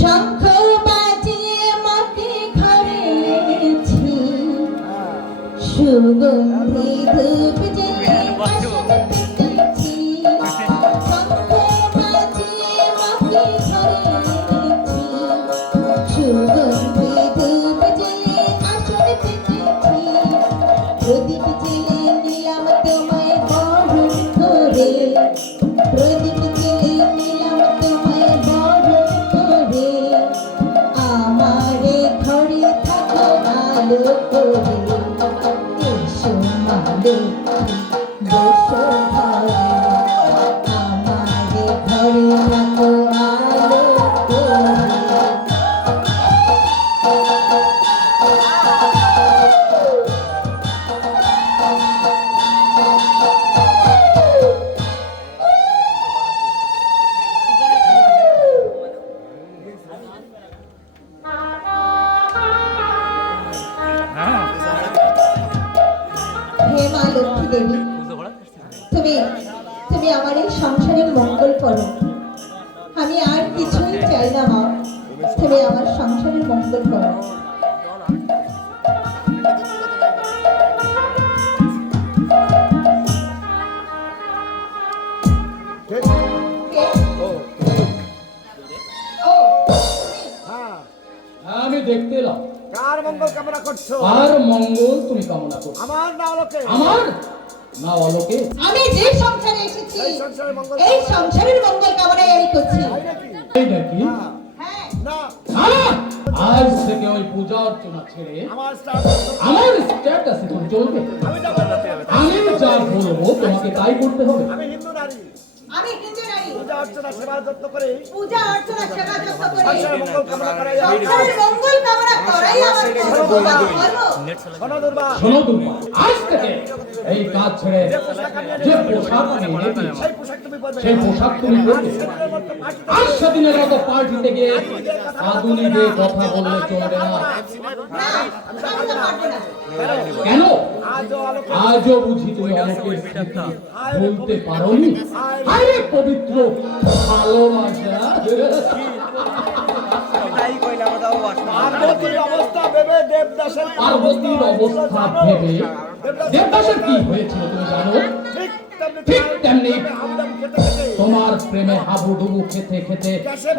শঙ্খ বাজিয়ে মাকে ঘরেছি, সুগন্ধি ধূপ জ্বেলে আসন পেতেছি। শঙ্খ বাজিয়ে মাকে ঘরেছি, সুগন্ধি ধূপ জ্বেলে আসন পেতেছি। প্রদীপ জ্বেলে নিলাম তোমায় বরণ করে, প্রদীপ জ্বেলে নিলাম তোমায় বরণ করে। আমারে ঘরে থাকো আলো করে, এসো মা লক্ষ্মী বসো ঘরে। আমারে ঘরে থাকো আলো করে। হে মা লক্ষ্মী দেবী, তুমি তুমি আমার এই সংসারের মঙ্গল করো। আমি আর কিছুই চাই না মা, তুমি আমার সংসারের মঙ্গল করো। কে? ও, আমি দেখতে এলাম। কার মঙ্গল কামনা করছো? আর মঙ্গল তুমি কামনা করছো? আমার না অলোকে। আমার না অলোকে? আমি যে সংসারে এসেছি এই সংসারের মঙ্গল এই সংসারের মঙ্গল কামনাই আমি করছি। তাই নাকি? এই নাকি? হ্যাঁ, না, না! আজ থেকে ওই পূজা অর্চনা ছেড়ে আমার স্টাফ আমার স্ট্যাটাসে তুমি চলবে। আমি যাব না। আমি যা বলবো তোমাকে তাই করতে হবে। আমি হিন্দু নারী, আমি হিন্দু নারী, পূজা অর্চনা সেবা যত্ন করে পূজা অর্চনা সেবা যত্ন করে সংসারের মঙ্গল কামনা করাই আমার সংসারের মঙ্গল কামনা করাই আমার কর্তব্য। বলো। শোনো দুর্বা, শোনো তুমি, আজ থেকে এই কাজ ছেড়ে যে পোশাক আমি এনেছি সেই পোশাক তুমি পরবে। সেই পোশাক তুমি পরবে। সেদিনের মতো পার্টিতে আর সেদিনের মতো পার্টিতে গিয়ে আধুনিকের কথা বললে চলবে না। না, আমি তো পারবো না। কেন? আজও আলোকে আজও বুঝি তুমি অনেকের স্মৃতি ভুলতে পারোনি। আরে পবিত্র ভালোবাসা। পার্বতীর অবস্থা ভেবে দেবদাসের পার্বতীর অবস্থা ভেবে দেবদাসের কি হয়েছিল তুমি জানো? ঠিক তেমনি হাবুডাবু খেতে খেতে তোমার প্রেমে হাবুডুবু খেতে খেতে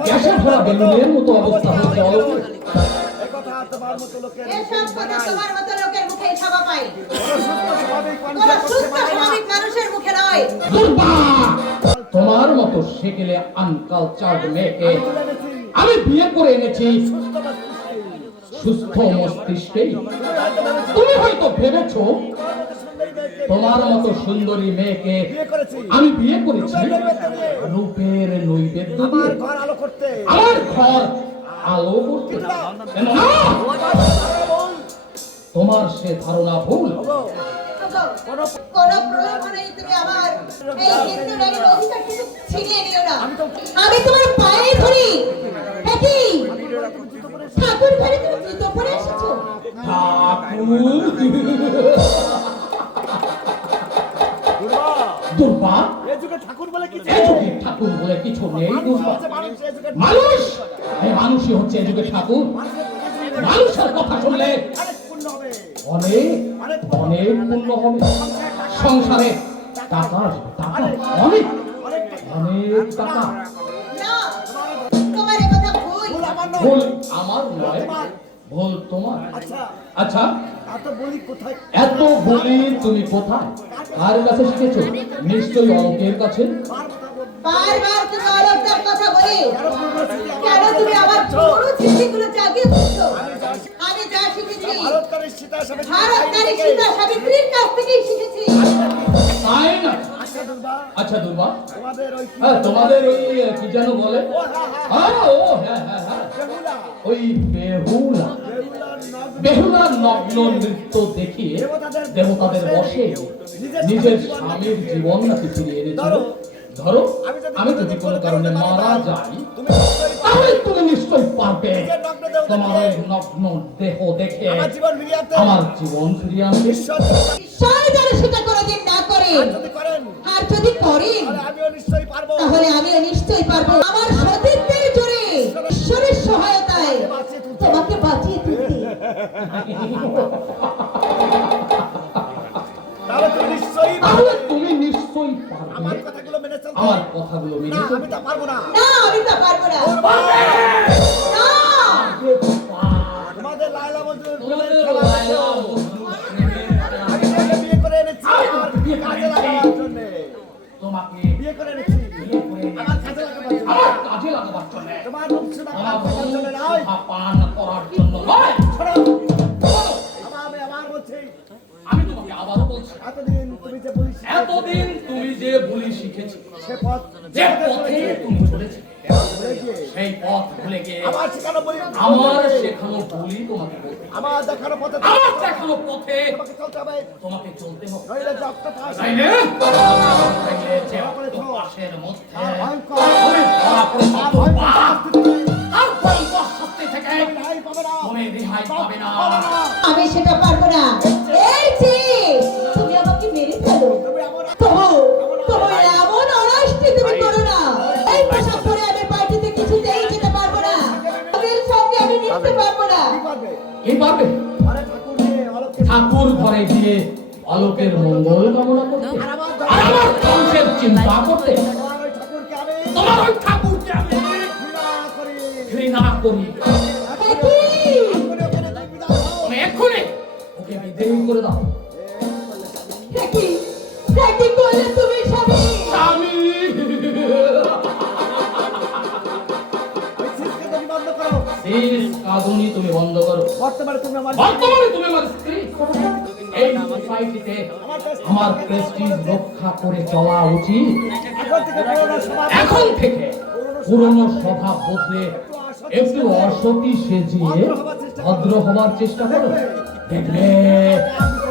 গ্যাসে ভরা বেলুনের মতো অবস্থা হয়েছে অলৌকিক। এই কথা তোমার মতো লোকের এসব কথা তোমার মতো লোকের মুখে শোভা পায়, কোনো সুস্থ স্বাভাবিক কোনো মানুষের পক্ষে সুস্থ মানে না। স্বাভাবিক মানুষের মুখে নয়। দুর্বা! তোমার মতো সেকেলে আনকালচার্ড মেয়েকে তুলে এনেছি আমি বিয়ে করে এনেছি সুস্থ মস্তিষ্কে। সুস্থ মস্তিষ্কে। তুমি হয়তো ভেবেছো তুমি হয়তো ভেবেছো তোমার মতো সুন্দরী মেয়েকে তোমার মতো সুন্দরী মেয়েকে বিয়ে করেছি আমি বিয়ে করেছি রূপের নৈবেদ্য দিয়ে। রূপের নৈবেদ্য আমার দিয়ে। ঘর আলো করতে আমার ঘর আলো করতে। কেন না? তোমার সে ধারণা ভুল। ওগো, কোনো প্রলোভনেই তুমি আমার এই হিন্দু নারীর অধিকার কিন্তু ছিনিয়ে নিও না। আমি তোমার পায়ে ধরি। একই ঠাকুর ঘরে তুমি জুতো পরে এসেছো। দুর্বা, দুর্বা! এই যুগে ঠাকুর বলে কিছু এই নেই। যুগে ঠাকুর বলে কিছু নেই দুর্বা। মানুষ এই যুগে মানুষ! এই মানুষই হচ্ছে এই যুগে ঠাকুর। মানুষের কথা শুনলে অনেক পুণ্য হবে। অনেক অনেক পুণ্য হবে। সংসারে টাকা আসবে, টাকা অনেক অনেক টাকা। না, তোমার এই কথা ভুল। ভুল আমার নয়। ভুল আমার নয়, ভুল তোমার। আচ্ছা, আচ্ছা, এত বলি কোথায়? এত বলি তুমি কোথায়? কার কাছে শিখেছো? নিশ্চয়ই অঙ্কের কাছে। বারবার তুমি অলক্ষার কথা বলে কারো পূর্ণ স্মৃতি আমার কেন তুমি আমার পুরো স্মৃতিগুলো জাগিয়ে তুলছো? আমি যা শিখেছি ভারতকারী সীতা সাবিত্রী ভারত নারী সীতা সাবিত্রীর কাছ থেকেই শিখেছি। তাই না? আচ্ছা দুর্বা, আচ্ছা দুর্বা, তোমাদের ওই হ্যাঁ তোমাদের ওই কি যেন বলে? ও হ্যাঁ হ্যাঁ ও হ্যাঁ হ্যাঁ হ্যাঁ, বেহুলা, ওই বেহুলা। বেহুলার নগ্ন বেহুলার নগ্ন নৃত্য দেখিয়ে দেবতাদের বসে নিজের স্বামীর জীবন নাকি ফিরিয়ে এনেছিল। ধরো আমি যদি কোনো কারণে মারা যাই তুমি নিশ্চয়ই তাহলে তুমি নিশ্চয়ই পারবে নিজের নগ্ন দেহ তোমার দেখে ওই নগ্ন দেহ দেখে আমার জীবন ফিরিয়ে আনতে আমার জীবন ফিরিয়ে আনবে। ঈশ্বর যদি ঈশ্বর যেন সেটা কোনোদিন না করে, যদি করেন আর যদি করেন তাহলে আমিও নিশ্চয়ই পারবো। তাহলে আমিও নিশ্চয়ই পারবো। আমার সতীত্বের জোরে ঈশ্বরের আমি তা পারবো না। না, তোমাদের লাইলা মজনু তোমাদের খেলা লায়লা দেখো। মজনু আমি তাকে বিয়ে করে এনেছি আমার বিয়ে করে কাজে এনেছি। লাগাবার জন্যে। তোমাকে বিয়ে করে এনেছি বিয়ে করে আমার কাজে লাগাবার জন্যে। আমার কাজে লাগাবার জন্য তোমার রূপসুধা পান আমার করার জন্যে নয়। রূপসুধা পান করার জন্য নয়। শোনো, বলো, আমি আবার বলছি, আমি তোমাকে আবারও বলছি, এতদিন তুমি যে বলিস এতদিন তুমি যে বুলি শিখেছি, সে পথ যে পথে তুমি চলেছিলে, ভুলে গিয়ে সেই পথ ভুলে গিয়ে আমার শেখানো বলি আমার শেখানো বলি তোমাকে বলতে হবে। আমার দেখানো পথে আমার দেখানো পথে তোমাকে চলতে হবে, তোমাকে চলতে হবে। নইলে যতটা পাস তাইলে যে অক্টোপাসের মধ্যে আর ভয়ঙ্কর তুমি ধরা পড়েছ আর তো ভয়ঙ্কর বাপ। শাস্তি থেকে আর ভয়ঙ্কর শাস্তি থেকে রেহাই পাবে না। তুমি রেহাই পাবে না। পাবে না। আমি সেটা পারবো না। এই যে তুমি আমাকে মেরে ফেলো, তুমি আমার তবু তবু এমন অনাষ্টি তুমি করো না। এই পোশাক পরে আমি পার্টিতে কিছুতেই যেতে পারবো না। ওদের সঙ্গে আমি মিশতে পারবো না। কি করবে? কি পারবে? আরে ঠাকুর নিয়ে অলক্ষে ঠাকুর ঘরে গিয়ে আলোকের মঙ্গল কামনা করতে আর আমার আর আমার ধ্বংসের চিন্তা করতে তোমার ওই ঠাকুরকে আমি তোমার ওই ঠাকুরকে আমি ঘৃণা করি। ঘৃণা করি। এখনই ওখানে তুমি বিদায় হও। তুমি এক্ষুনি ওকে বিদেয় করে দাও। দেখি দেখি করলে তুমি স্বামী। স্বামী ওই সিসকে তুমি বন্ধ করো। শেষ কাঁদুনি তুমি বন্ধ করো। বর্তমানে তুমি আমার বর্তমানে তুমি আমার স্ত্রী। এই সোসাইটিতে আমার প্রেস্টিজ রক্ষা করে চলা উচিত। এখন থেকে পুরোনো সমাজ এখন থেকে পুরনো স্বভাব বদলে একটু অসতী সেজিয়ে ভদ্র হবার চেষ্টা করো। দেখবে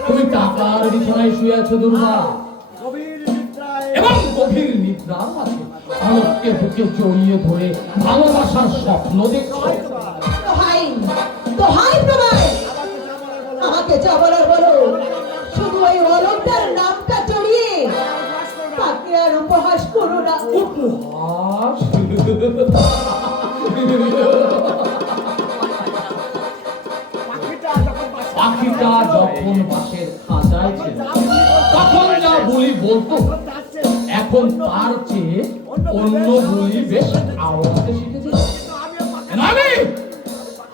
তুমি টাকার বিছানায় শুয়ে আছো দুর্গা, গভীর নিদ্রায় এবং গভীর নিদ্রা আছে আলোককে বুকে জড়িয়ে ধরে ভালোবাসার স্বপ্ন দেখছো। দোহাই দোহাই তোমার, আমাকে যা বলার বলো। শুধু ওই অলঙ্কার নামটা জড়িয়ে তাকে আর উপহাস করো না। উপহাস? পাখিটা যখন বাসে পাখিটা যখন বাসের খাঁচায় ছিল তখন যা বলি বলতো, যাচ্ছে এখন তার চেয়ে অন্য বলি বেশ আওয়াজে শিখেছে।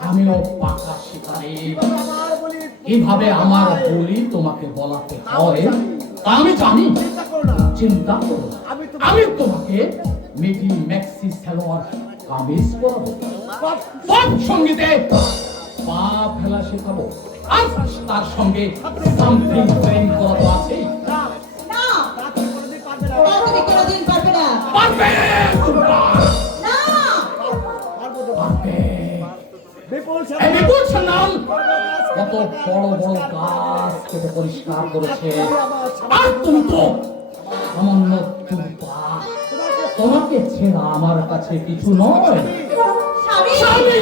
আমিও পাকা শিকারি। আমার বলি কিভাবে আমার বলি তোমাকে বলাতে হয় তা আমি জানি। চিন্তা করো না। চিন্তা করো না। আমি তোমাকে- আমি তোমাকে মিডি ম্যাক্সি সালোয়ার কামিজ পরাবো, পপ সঙ্গীতে পা ফেলা শেখাবো, আর তার সঙ্গে সামথিং প্রেম করা তো আছেই। না, না, তা তুমি কোনোদিন পারবে না। তা তুমি কোনোদিন পারবে না। পারবে তোমরা, না, পারবো তো। পারবে। বিপুল এই সেনা বিপুল সান্যাল কত কত বড় বড় গাছ কেটে পরিষ্কার করেছে, আমার আর তুমি তো সামান্য টুপা। তোমাকে ছেড়া আমার কাছে কিছু নয়। স্বামী, স্বামী!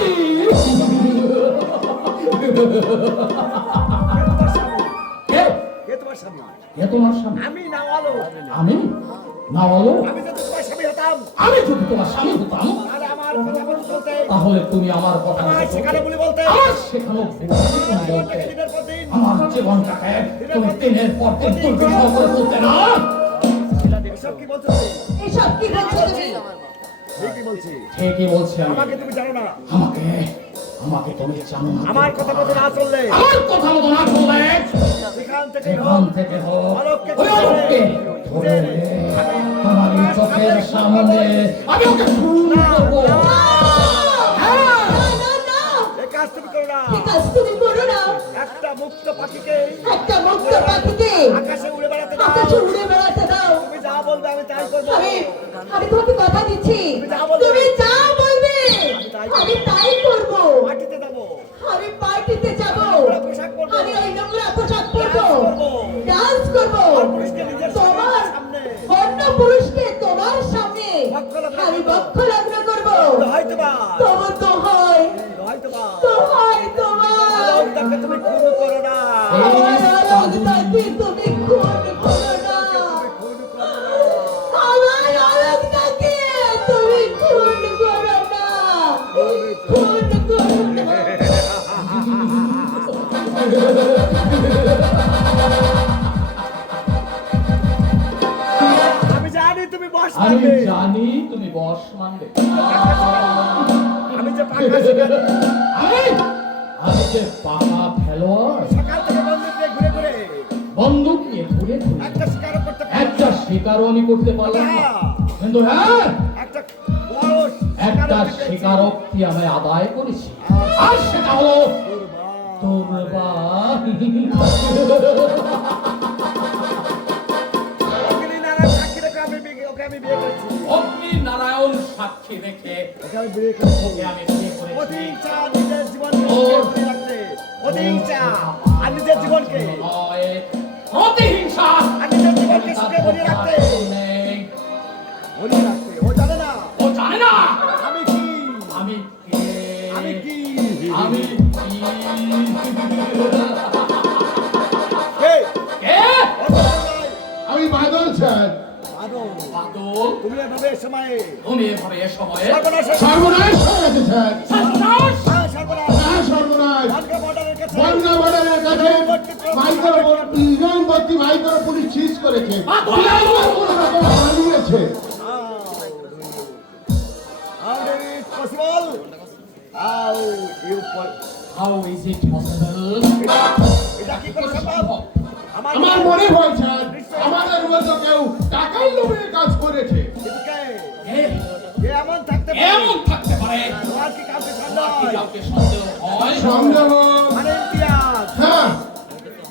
কে? কে তোমার স্বামী? কে তোমার স্বামী? আমি না আলো। আমি না বলো, আমি যদি তোমার স্বামী হতাম আমি যদি তোমার স্বামী হতাম তাহলে আমার কথা বলে চলতে, তাহলে তুমি আমার কথা আমার মতো সেখানে চলতে। বলে বলতে, আমার শেখানো ভুল তুমি বলতে। দিনের পর দিন আমার জীবনটাকে তুমি দিনের পর দিন দুর্বিষহ করে তুলতে না। এসব কি বলছো তুমি? এসব কি বলছো তুমি? ঠিকই বলছি। ঠিকই বলছি আমি। আমাকে তুমি জানো না। আমাকে আমাকে তুমি জানো না। আমার কথা মতো না চললে আমার কথা মতো না চললে সেখান থেকে যেখান থেকে হোক আলোককে ওই আলোককে ধরে তোমার এই চোখের সামনে আমি ওকে খুন করবো। হ্যাঁ। না, না, না, এই কাজ তুমি করো না। এ কাজ তুমি করো না। একটা মুক্ত পাখিকে একটা মুক্ত পাখিকে আকাশে উড়ে বেড়াতে দাও। আকাশে উড়ে বেড়াতে দাও। তুমি যা বলবে আমি তাই করবো। আমি তোমাকে কথা দিচ্ছি, তুমি যা বলবে আমি তাই করব। মাটিতে যাবো, আমি পার্টিতে যাব, পোশাক পরবো, আমি ওই নোংরা পোশাক পরবো, করবো, ডান্স করব। পুরুষকে নিজের তোমার সামনে অন্য পুরুষকে তোমার সামনে বক্ষ লগ্ন আমি করবো। বক্ষ লগ্ন করব। হয়তো বা তবু তো হয়, হয়তো বা তো হয় তোমার। আলোকটাকে তুমি খুন করো না। আমার অলকদাকে তুমি খুন করো না। খুন করো না। আমার অলকদাকে তুমি খুন করো না। খুন করো না। আমি জানি তুমি বস আমি পাবে। জানি তুমি দিবস মানবে? আমি যে পাকা শিকারি, আমি যে পাকা খেলোয়াড়, সকাল থেকে বন্দুক নিয়ে ঘুরে ঘুরে বন্দুক নিয়ে ঘুরে ঘুরে একটা শিকার করতে পারি একটা শিকারও আমি করতে পারলাম না। কিন্তু হ্যাঁ, একটা বড় একটা স্বীকারোক্তি আমি আদায় করেছি, আর সেটা হলো তোরবা। অগ্নি নারায়ণ সাক্ষী রেখে ওকে আমি বিয়ে করেছি। নয়, প্রতিহিংসা নেই। ও জানে না আমি কে, আমি কি। কে? আমি বাদল স্যার। বাদল, তুমি এভাবে এ সময়ে তুমি এভাবে এ সময়ে সর্বনাশ সর্বনাশ হয়ে গেছে স্যার। সর্বনাশ! সর্বনাশ হ্যাঁ, সর্বনাশ। বনগা বর্ডারের কাছে বনগা বর্ডারের কাছে নিয়মবর্তী মাইক্রো পুলিশ সিজ করেছে। হারিয়েছে। How did it possible? How you How is it possible? এটা কি করে সম্ভব? আমার মনে হয় স্যার, আমাদের মতো কেউ টাকার লোভে কাজ করেছে। কিন্তু কে? এ, কে এমন থাকতে পারে? এমন থাকতে পারে তোমার কি কাউকে তোমার সন্দেহ কি হয়? কাউকে সন্দেহ হয়? সন্দেহ, মানে ইমতিয়াজ, হ্যাঁ,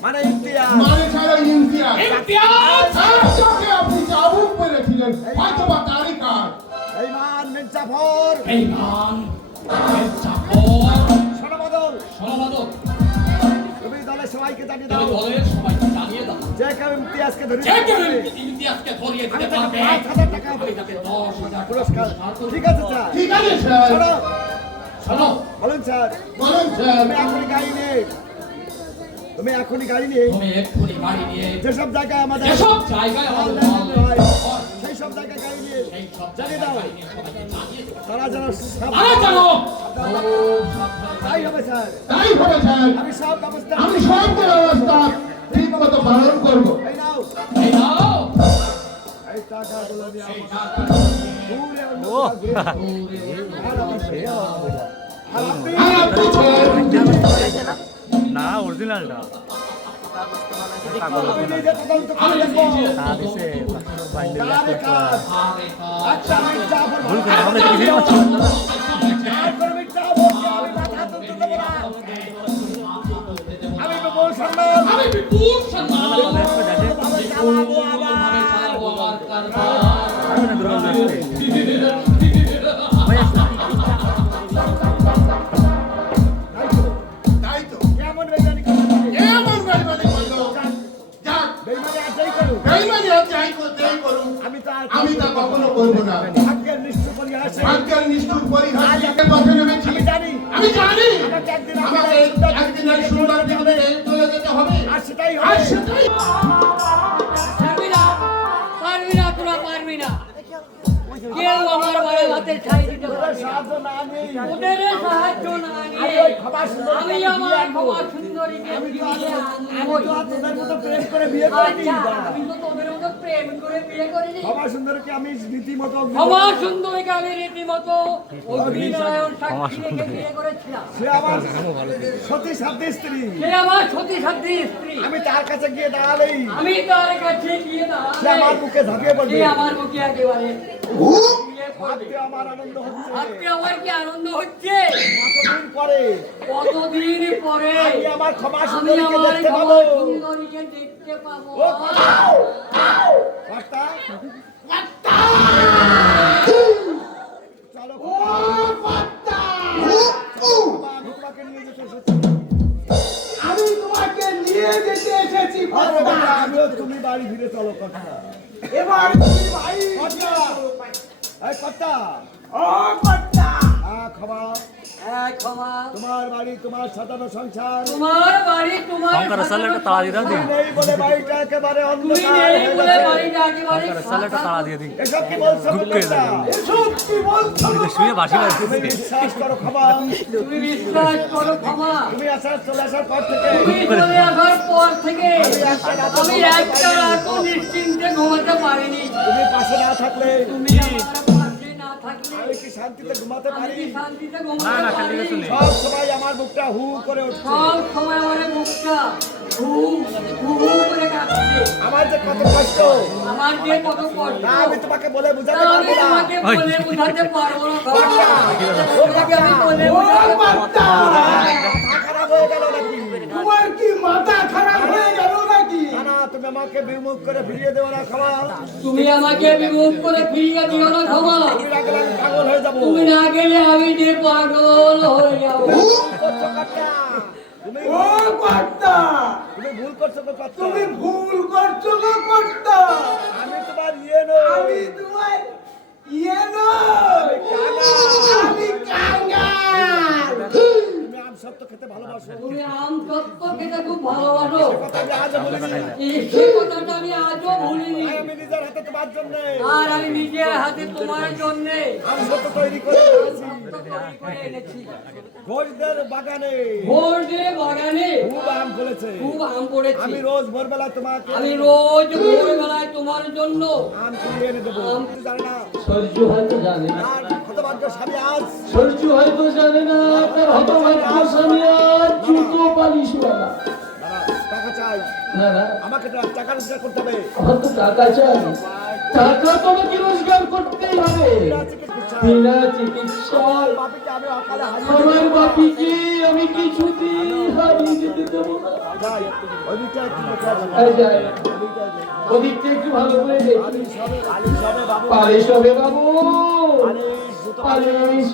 মানে ইমতিয়াজ। মানে ছাড়া ইমতিয়াজ। ইমতিয়াজ! হ্যাঁ, যাকে আপনি চাবুক মেরেছিলেন, হয়তো বা তারই কাজ। বেঈমান মির্জাফর, বেঈমান, মির্জাফর, সোনাবদল, সোনাবাদক, তুমি দলের সবাইকে জানিয়ে তুমি দাও দলের সবাইকে জানিয়ে দাও যে কেউ ইমতিয়াজকে ধরে যে কেউ নিয়ে ইমতিয়াজকে ধরিয়ে আমি দিতে তাকে পারবে 5,000 টাকা আমি তাকে 10,000 পুরস্কার। ঠিক আছে স্যার, ঠিক আছে স্যার। শোনো, শোনো, বলুন স্যার, বলেন স্যার। তুমি এখনই গাড়ি নিয়ে তুমি এক্ষুনি গাড়ি নিয়ে যেসব জায়গায় আমাদের যেসব জায়গায় আমাদের মাল হয়, হয়, সেই সব জায়গায় গাড়ি নিয়ে সেই সব জানিয়ে জায়গায় দাও গাড়ি নিয়ে সবাইকে জানিয়ে দাও। তারা যেন আরে জানো, তাই হবে স্যার, তাই হবে স্যার। আমি সব ব্যবস্থা আমি সব ব্যবস্থা ঠিক মতো পালন করবো। এই নাও, এই নাও, এই টাকাগুলো নিয়ে এই আমার টাকা দূরে অন্য কোথাও ঘুরে যাও। আর আমার ছেলে হবে না। আর আপনি আর আপনি স্যার, না অরিজিনালটা আমি নিজে তদন্ত করে আমি দেখবো। নিজে তা দিছে কারে কাজ? আরে আচ্ছা, মির্জাফর ভুল করে ভালো আমরা কাজ কিছু দিও। করছি আর কোনো মির্জাফরকে আমি মাথা তুলতে দেবো না। আমি বিপুল সম্মান আমি বিপুল সম্মান ভাবে চালাবো আবার। ভাবে চালাবো আমার কারবার। তাই তো। কেমন বেইমানি করতে পারে? এমন বেইমানি করলো। যাক, বেইমানি আর যাই করুক, বেইমানি আর যাই করুক, আমি তো আর আমি তা কখনো করবো না। ভাগ্যের নিষ্ঠুর পরিহাসে ভাগ্যের নিষ্ঠুর পরিহাস থেকে পথে নেমেছি। আমি জানি আমি জানি আমাকে একদিন আমাকে একদিন এই সুন্দর জীবনে চলে যেতে হবে। আর সেটাই আর হবে। সেটাই পারবি না, পারবি না, তোরা পারবি না। কেউ আমার বাড়ি হাতে ছাই দিতে ওদের পারবি না। সাহায্য না নিয়ে ওদের সাহায্য না আমি নিয়ে ওই খবর সুন্দরীকে আমি আমার বিয়ে আনবো। ক্ষমা সুন্দরীকে আমি তো ফিরিয়ে আর আনবই। তোদের মতো প্রেম করে বিয়ে করিনি। আচ্ছা, আমি তো তোদের মতো প্রেম করে বিয়ে করিনি। খবর সুন্দরীকে আমি রীতিমতো ক্ষমা সুন্দরীকে আমি রীতিমতো অগ্নিনারায়ণ সাক্ষী রেখে বিয়ে করেছিলাম। সে আমার সতী সাধ্যী স্ত্রী। সে আমার সতী সাধ্যী স্ত্রী। আমি তার কাছে গিয়ে দাঁড়ালেই আমি তার কাছে গিয়ে সে আমার দাঁড়ালে বুকে ঝাঁপিয়ে পড়বে। সে আমার মুখে একেবারে বিয়ে করবে। ভাবতে আমার আনন্দ হচ্ছে। আজকে আমার কি আনন্দ হচ্ছে? কতদিন পরে কতদিন পরে আমি আমার ক্ষমা আমি সুন্দরীকে আমার দেখতে ক্ষমা পাবো। সুন্দরীকে দেখতে পাবো। ও কর্তা, চলো কর্তা। আমি তোমাকে নিয়ে যেতে এসেছি। আমি তোমাকে নিয়ে যেতে এসেছি। আরে বাবা, আমিও তুমি বাড়ি ফিরে চলো কর্তা। এবার তুমি ভাই কর্তা, এই কর্তা, ও কর্তা, ক্ষমা, ক্ষমা তোমার বাড়ি, তোমার সাজানো সংসার, তোমার বাড়ি তোমার শঙ্কর সালেটা তাড়া দিয়ে দাও তুমি নেই বলে বাড়িটা একেবারে তুমি অন্ধকার নেই হয়ে বলে গেছে। বাড়িটা একেবারে সালেটা তাড়া দিয়ে দিই এসব কি বলছো ঢুক পেয়ে কর্তা? যাবে। এসব কি বলছো? শুয়ে বাসি তুমি বাজতেছে বিশ্বাস করো ক্ষমা। তুমি বিশ্বাস করো ক্ষমা। তুমি চলে আসার পর থেকে তুমি চলে আসার পর থেকে আমি একটা রাতও নিশ্চিন্তে ঘুমাতে পারিনি। তুমি পাশে না থাকলে তুমি আমার পাশে না থাকলে আমি কি শান্তিতে ঘুমাতে আমি পারি? কি শান্তিতে না, ঘুমাতে না, পারি? শান্তিতে শুনি। সব সময় আমার বুকটা হু করে উঠছে। সব সময় আমার মুখটা হু হু হু করে কাঁপছে। আমার যে কত কষ্ট, আমার যে কত কষ্ট, তা আমি তোমাকে বলে বুঝাতে তা আমি পারবো না। তোমাকে বলে বোঝাতে পারবো না বাবা। তোমাকে আমি বলে বোঝাতে পারবো না। মাথা খারাপ হয়ে গেল নাকি? তোমার কি মাথা খারাপ হয়ে গেল নাকি? না, না, তুমি আমাকে বিমুখ করে ফিরিয়ে দেবো না খাওয়া। তুমি আমাকে বিমুখ করে ফিরিয়ে দিও না ক্ষমা। তুমি না গেলে আমি পাগল হয়ে যাবো। তুমি না গেলে আমি যে পাগল হয়ে যাবো। করছো কাটটা? তুমি ও কর্তা, তুমি ভুল করছো গো কাটটা। তুমি ভুল করছো গো কর্তা। আমি তোমার ইয়ে নই। আমি তোমার ইয়ে নই, আমি কাঙ্গাল। তুমি আম সত্য খেতে ভালোবাসো। তুমি আম সত্য খেতে খুব ভালোবাসো। কথা আমি আজও বলিনি। এই কথাটা আমি আজও ভুলিনি। তাই আমি নিজের হাতে তোমার জন্য আর আমি নিজের হাতে তোমার জন্যে আম সত্য তৈরি করে এনেছি। তৈরি করে এনেছি। ঘোষদের বাগানে ভোরে বাগানে খুব আম ফলেছে। খুব আম পড়েছে। আমি রোজ ভোরবেলা তোমাকে আমি রোজ ভোরবেলায় তোমার জন্য আম কিনে এনে দেবো। আম- তুমি জানো না সূর্য হয়তো জানে না, আর হতভাগ্য স্বামী আজ সূর্য হয়তো জানে না, তার হতভাগ্য স্বামী আর জুতো পালিশওয়ালা। দাঁড়া, টাকা চাই। না না, আমাকে টাকা রোজগার করতে হবে। আমার তো টাকা চাই, টাকা তোমাকে রোজগার করতেই হবে। বিনা চিকিৎসায়। বিনা চিকিৎসায় বাপিকে আমি অকালে হারিয়ে আমার দেবো। বাপিকে আমি কিছুতেই হারিয়ে যেতে দেবো না। যাই, ওই দিকটা একটু দেখে আসবো। এই যাই, ওই দিকটায় যাই। ওদিকটা একটু ভালো করে দেখি। পালিশ হবে বাবু। পালিশ হবে বাবু, পালিশ, জুতো পালিশ, পালিশ,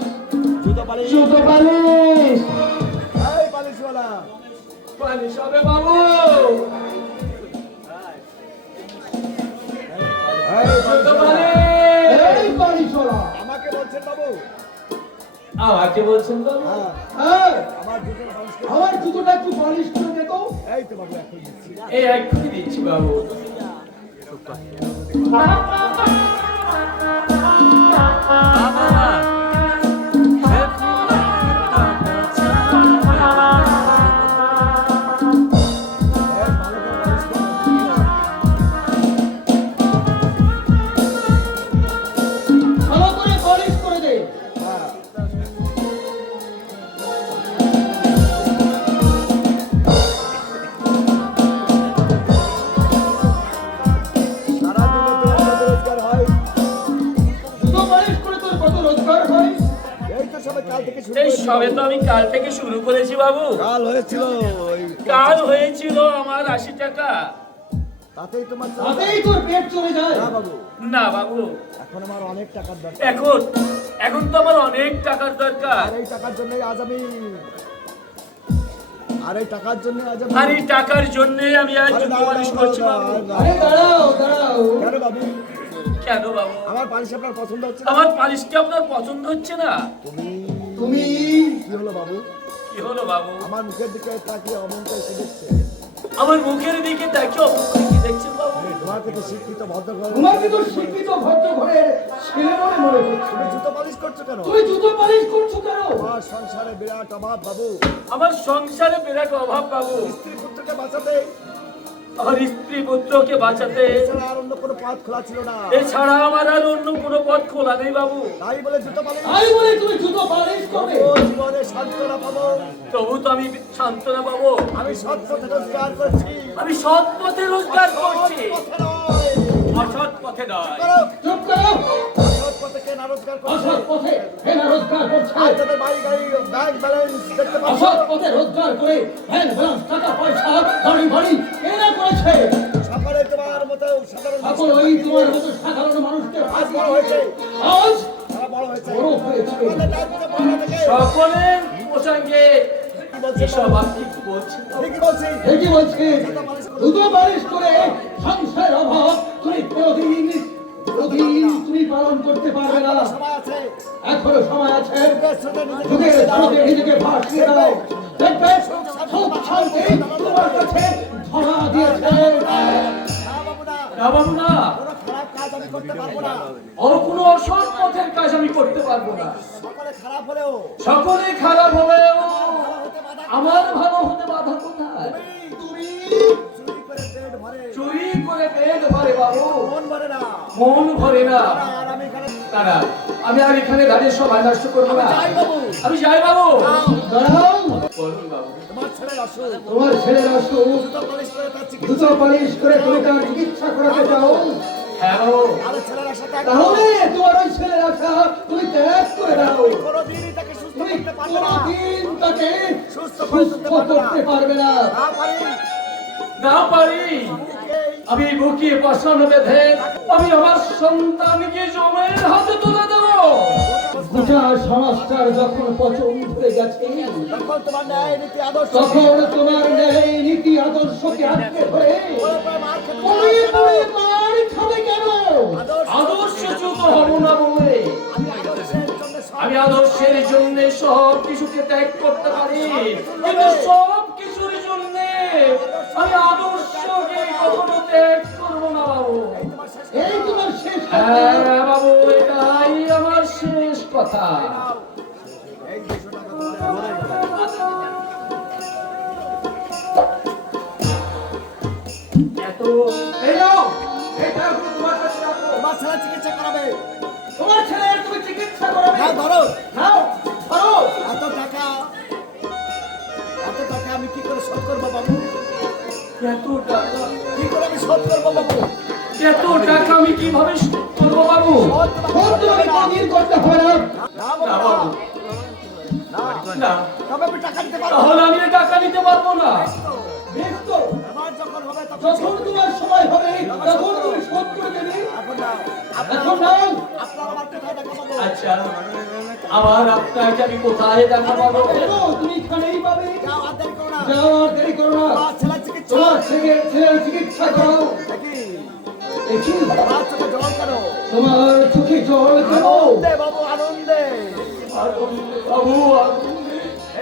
জুতো পালিশ। জুতো পালিশ, এই পালিশওয়ালা, পালিশ হবে বাবু। এই জুতো পালিশওয়ালা। পালিশ, এই পালিশওয়ালা। আমাকে বলছেন বাবু? আমাকে বলছেন বাবু? হ্যাঁ। হ্যাঁ, আমার জুতোর পালিশ করে- আমার জুতোটা একটু পালিশ করে দে তো। এই তো বাবু এখন দিচ্ছি। এই এক্ষুনি দিচ্ছি বাবু। এই ভালো করে পালিশ করে। ভালো করে পালিশ করে দে। হ্যাঁ। সারাদিনে তো কত রোজগার হয়? জুতো পালিশ করে তোর কত রোজগার হয়? এই তো সবাই কাল থেকে শুরু এই করেছি সবে তো বাবু। আমি কাল থেকে শুরু করেছি বাবু। কাল হয়েছিল ওই কাল হয়েছিল আমার 80 টাকা। তাতেই তোমার চলে তাতেই তোর পেট চলে যায়। না বাবু, না বাবু, এখন আমার অনেক টাকার দরকার। এখন এখন তো আমার অনেক টাকার দরকার। আর এই টাকার জন্য আজ আমি আর এই টাকার জন্য আমি আজ আরে জুতো দাঁড়াও, পালিশ দাঁড়াও, করছি দাঁড়াও, বাবু। দাঁড়াও। আরে দাঁড়াও দাঁড়াও, কেন বাবু? কেন বাবু? আমার পালিশ আপনার পছন্দ হচ্ছে না? আমার পালিশটা আপনার পছন্দ হচ্ছে না? তুমি কি হলো বাবু? কি হলো বাবু? আমার মুখের দিকে তাকিয়ে অমনটা এসে দেখছে। আমার মুখের দিকে দেখে অপমান কি দেখছেন বাবু? তোমাকে তো শিক্ষিত ভদ্র ঘরে তোমাকে তো শিক্ষিত ভদ্র ঘরের ছেলে বলে মনে হচ্ছে। তুমি জুতো পালিশ করছো কেন? তুমি জুতো পালিশ করছো কেন? আমার সংসারে বিরাট অভাব বাবু। আমার সংসারে বিরাট অভাব বাবু। স্ত্রী পুত্রকে বাঁচাতে আমার স্ত্রী পুত্রকে বাঁচাতে এছাড়া আর অন্য কোনো পথ খোলা ছিল না। এছাড়া আমার আর অন্য কোনো পথ খোলা নেই বাবু। তাই বলে জুতো পালিশ তাই বলে তুমি জুতো পালিশ করবে? ও জীবনে সান্ত্বনা পাবো। তবু তো আমি সান্ত্বনা পাবো। আমি সৎ পথে রোজগার করছি, আমি সৎ পথে রোজগার করছি, পথে নয়। অসৎ পথে নয়। করো, চুপ করো। সৎ পথে কে না রোজগার করছে? অসৎ পথে এরা রোজগার করছে। আজ যাদের বাড়ি গাড়ি ব্যাংক ব্যালেন্স দেখতে পাচ্ছ, অসৎ পথে রোজগার করে ভ্যান ভ্যান টাকা পয়সা বাড়ি বাড়ি এরা করেছে। সকলে তোমার মতো সাধারণ এখন ওই তোমার মতো সাধারণ মানুষকে আজ বড় হয়েছে, আজ তারা বড় হয়েছে। বড় হয়েছে। আমাদের দায়িত্ব বড় থেকে সকলের প্রসঙ্গে কি বলছে? এসব আপনি কি বলছেন? ঠিকই বলছি। ঠিকই বলছি, জুতো পালিশ করে সংসার অভাব তুমি প্রতিদিন তুমি পালন করতে পারবে না। সময় আছে, এখনো সময় আছে। যুগের স্রোতে নিজেকে যুগের ভাসিয়ে দাও। স্রোতে নিজেকে ভাসিয়ে দাও। দেখবে সুখ শান্তি তোমার কাছে ধরা দিয়েছে। না বাবু না, না বাবু না, কোনো খারাপ কাজ আমি করতে পারবো না। কোনো অসৎ পথের কাজ আমি করতে পারবো না। সকলে খারাপ হলেও সকলে খারাপ হলেও ভালো হতে বাধা। আমার ভালো হতে বাধা কোথায়? তুমি চুরি করে পেট ভরে, চুরি করে পেট ভরে বাবু, মন ভরে না। মন ভরে না। আর আমি এখানে কারা আমি আর এখানে দাঁড়িয়ে সবাই নষ্ট করবো না। যাই বাবু। আমি যাই বাবু। দাঁড়াও, বলুন বাবু। তোমার ছেলের অসুখ তোমার ছেলের অসুখ জুতো পালিশ করে তার চিকিৎসা জুতো পালিশ করে তুমি তার চিকিৎসা করাতে চাও, হ্যাঁ বাবু। আরে ছেলের আশা ত্যাগ করো। তাহলে তোমার ওই ছেলের আশা তুমি ত্যাগ করে দাও। কোনোদিনই তাকে সুস্থ তুমি করতে পারবে না। কোনোদিন তাকে সুস্থ করে তুলতে সুস্থ পারবে না। করতে পারবে না। না পারি না পারি আমি বুকে বসন বেঁধে আমি আমার সন্তানকে জমের হাতে তুলে দেবো। গোটা সমাজটার যখন পচন ধরে গেছে, তখন তোমার ন্যায় নীতি আদর্শ তখন তোমার ন্যায় নীতি আদর্শকে আটকে ধরে মার খেতে পড়ে পড়ে মার খাবে কেন? আদর্শচ্যুত হব না বলে আদর্শের জন্য সব আমি আদর্শের জন্য সব কিছুকে ত্যাগ করতে পারি, কিন্তু সব কিছুর জন্য আমি আদর্শকে কখনো ত্যাগ করবো না বাবু। এই তোমার শেষ কথা। হ্যাঁ বাবু, এটাই আমার শেষ কথা। এত এই নাও, এটা তোমার কাছে রাখো। তোমার ছেলে চিকিৎসা করাবে। তোমার ছেলের তুমি চিকিৎসা করাবে। নাও ধরো। নাও, ধরো। এত টাকা আমি কি করে শোধ করবো বাবু? এত টাকা, কি করে আমি শোধ করবো বাবু? এত টাকা আমি কিভাবে শোধ করবো বাবু? শোধ খোদ তোমাকে কোনদিন করতে হবে না। না বাবু, না না। বাবু, না। না, তবে আমি টাকা দিতে পারবো। তাহলে আমি এ টাকা নিতে পারবো না। বেশ তো, আমার যখন হবে তখন যখন তোমার সময় হবে তখন তুমি শোধ করে দেবে। এখন না। এখন নাও। আপনার আমার কোথায় দেখা পাবো? আচ্ছা, আমার আপনাকে আমি কোথায় দেখা পাবো? এলো, তুমি এখানেই পাবে। যাও, আর দেরি করো না। যাও, আর দেরি করো না। তোমার ছেলের চিকিৎসা। তোমার ছেলের চিকিৎসা করো। দেখি, দেখি তোমার চোখে জল কেন? তোমার চোখে জল কেন? আনন্দে বাবু, আনন্দে। বাবু,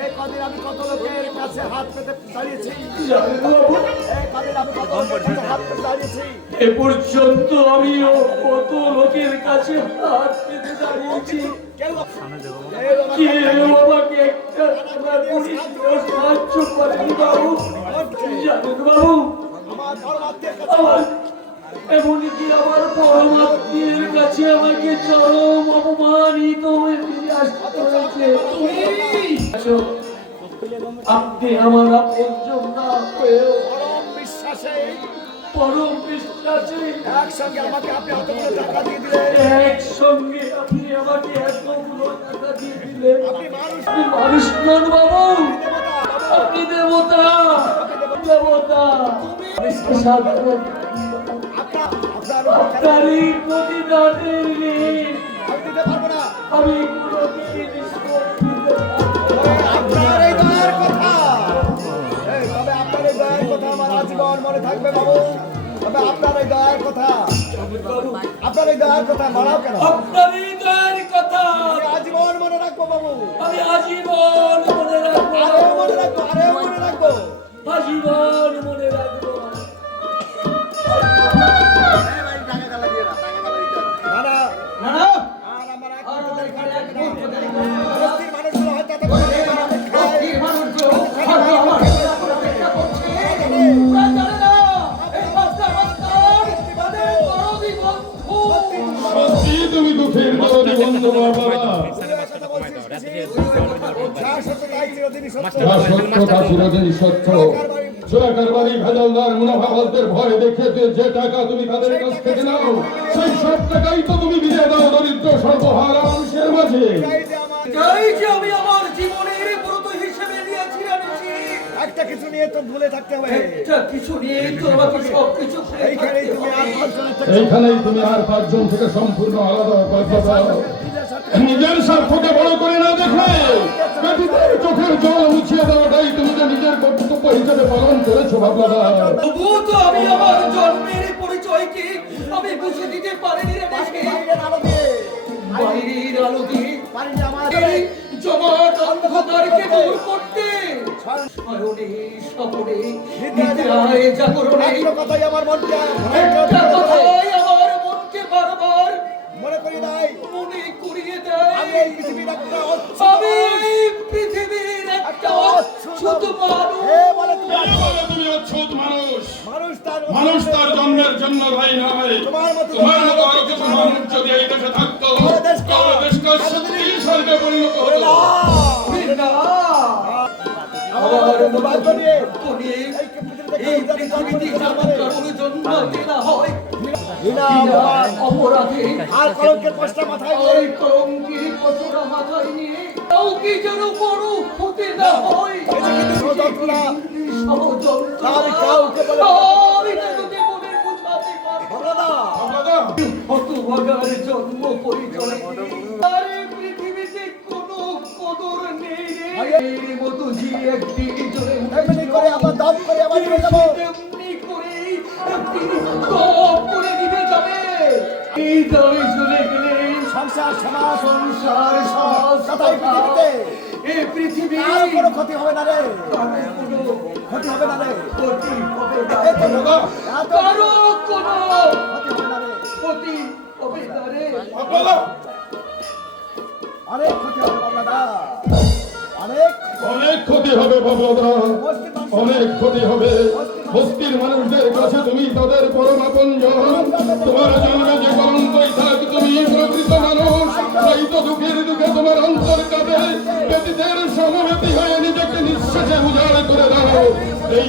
এই কদিন আমি কত লোকের কাছে হাত পেতে দাঁড়িয়েছি। জানেন বাবু, এই কদিন আমি কত লোকের কাছে হাত পেতে দাঁড়িয়েছি। এ পর্যন্ত আমিও কত লোকের কাছে হাত পেতে দাঁড়িয়েছি, কেউ কেউ আমাকে একটা টাকা করে সাহায্য করেনি বাবু। জানেন বাবু, আমার ধর্ম আত্মীয়ের কাছে আমার এমনকি আমার পরমাত্মীয়ের কাছে আমাকে চরম অপমানিত হয়ে ফিরে আসতে হয়েছে। আপনি আমার আপনজন না হয়েও পরম বিশ্বাসে পরম বিশ্বাসে একসঙ্গে আমাকে আপনি অতগুলো টাকা দিয়ে দিলেন। একসঙ্গে আপনি আমাকে এতগুলো টাকা দিয়ে দিলেন। আপনি মানুষ, আপনি মানুষ নন বাবু, দেবতা, বাবু। আপনি দেবতা, দেবতা। আমি সাধারণ আপনার তারই প্রতিদানের ঋণ আমি দিতে পারবো না। আমি কোনোদিন শোধ দিতে পারবো না। আপনার এই দয়ার কথা, তবে আপনার এই দয়ার কথা আমার আজীবন মনে থাকবে বাবু। তবে আপনার এই দয়ার কথা, আপনার এই দয়ার কথা মারাও কেন? আপনার এই দয়ার কথা আমি আজীবন মনে রাখবো বাবু। আমি আজীবন মনে রাখবো, আরেও মনে রাখবো, আরেও মনে রাখবো। আজীবন মনে রাখবো। না, না, না না, আর আমার এক আর মিনিট আমাদের দেরি এখানে করবে এক না। মিনিট দেরি করবে না। বস্তির মানুষগুলো হয়তো এত করে নেই, আমি খাই। বস্তির মানুষগুলো হয়তো আমার অপেক্ষা করছে। ওরা জানে না, এই বাচ্চা বাচ্চার তাদের দরদি বন্ধু। সত্যি তুমি দুঃখের দরদি বন্ধু বাবা। কথা বলছিস, যা সত্য তাই চিরদিনই সত্য। যা সত্য তা চিরদিনই সত্য। চোরাকার বাড়ি ভেজালদার মুনাফাবাজদের ভয় দেখে যে টাকা তুমি তাদের কাছ থেকে নাও, সেই সব টাকাই তো তুমি বিলিয়ে দাও দরিদ্র সর্বহারা মানুষের মাঝে। এই যে আমার এই যে আমি আমার জীবনের ব্রত হিসেবে নিয়েছি আনিছি, একটা কিছু নিয়ে তো ভুলে থাকতে হবে। একটা কিছু নিয়েই তো আমাকে সবকিছু ফেলে এইখানেই থাকতে তুমি আর হবে। পাঁচজনের থেকে এইখানেই তুমি আর পাঁচজন থেকে সম্পূর্ণ আলাদা কথা দাও। নিজের স্বার্থকে বড় করে না দেখে ব্যতীতের চোখের জল মুছিয়ে দেওয়াটাই তুমি যে নিজের কর্তব্য হিসেবে পালন করেছো বাবলা। তবুও তো আমি আমার জন্মের পরিচয়কে আমি বুঝে দিতে পারিনি রে দেশে। বাইরের আলো দিয়ে, বাইরের আলো দিয়ে বাইরে আমার এই জমাট অন্ধকারকে দূর করতে স্মরণে স্বপনে নিদ্রায় জাগরণে একটা কথাই আমার মনকে একটা কথাই আমার মনকে বারবার মনে করি নাই। মনে করিয়ে দেয়, আমি এই পৃথিবীর একটা আমি এই পৃথিবীর একটা অচ্ছুত মানুষ। হে বলে তুমি তুমি অচ্ছুত মানুষ। মানুষ তার জন্মের জন্য দায়ী নয়। তোমার মতো তোমার মতো আরো কিছু মানুষ যদি এই দেশে থাকতো সত্যি স্বর্গে পরিণত হলো। না আমার দুর্ভাগ্য নিয়ে এই পৃথিবীতে যেমন কারোর জন্ম দেনা হয় ঘৃণা, অপমান, অপরাধে আর কলঙ্কের পাঁচটা মাথায় করে ওই কলঙ্কির কতটা মাথায় নিয়ে কাউকে যেন বড় হতে না হয় ষড়যন্ত্ররা ষড়যন্ত্র আমি কাউকে বলে আমি যেন জীবনের বোঝাতে পারবো না। দাদা, হতভাগার জন্ম পরিচয় আরে পৃথিবীতে কোনো কদর নেই রে এর মতো যে একদিন জোরে এমনি করে আবার দম করে আবার চলে যাবো। তেমনি করে তিনি দম করে দিতে যাবে এই দাবি চলে গেলে সংসার সমাজ সংসার সমাজ তথা এই পৃথিবীতে এই পৃথিবী আর কোনো ক্ষতি হবে না রে, কোনো ক্ষতি হবে না রে, ক্ষতি হবে না এই তো দাদা, এত কারো কোনো ক্ষতি হবে না রে, ক্ষতি হবে না রে দাদা, অনেক ক্ষতি হবে বাবলাদা, অনেক অনেক ক্ষতি হবে বাবলাদা, অনেক ক্ষতি হবে। বস্তির মানুষদের কাছে তুমি তাদের পরম আপনজন। তোমার জন্মে যে কলঙ্কই থাক, তুমি প্রকৃত মানুষ। তাই তো দুঃখের দুঃখে তোমার অন্তর কাঁপে। ব্যতীতের সমবেতি হয়ে নিজেকে নিঃশেষে উজাড় করে দাও। এই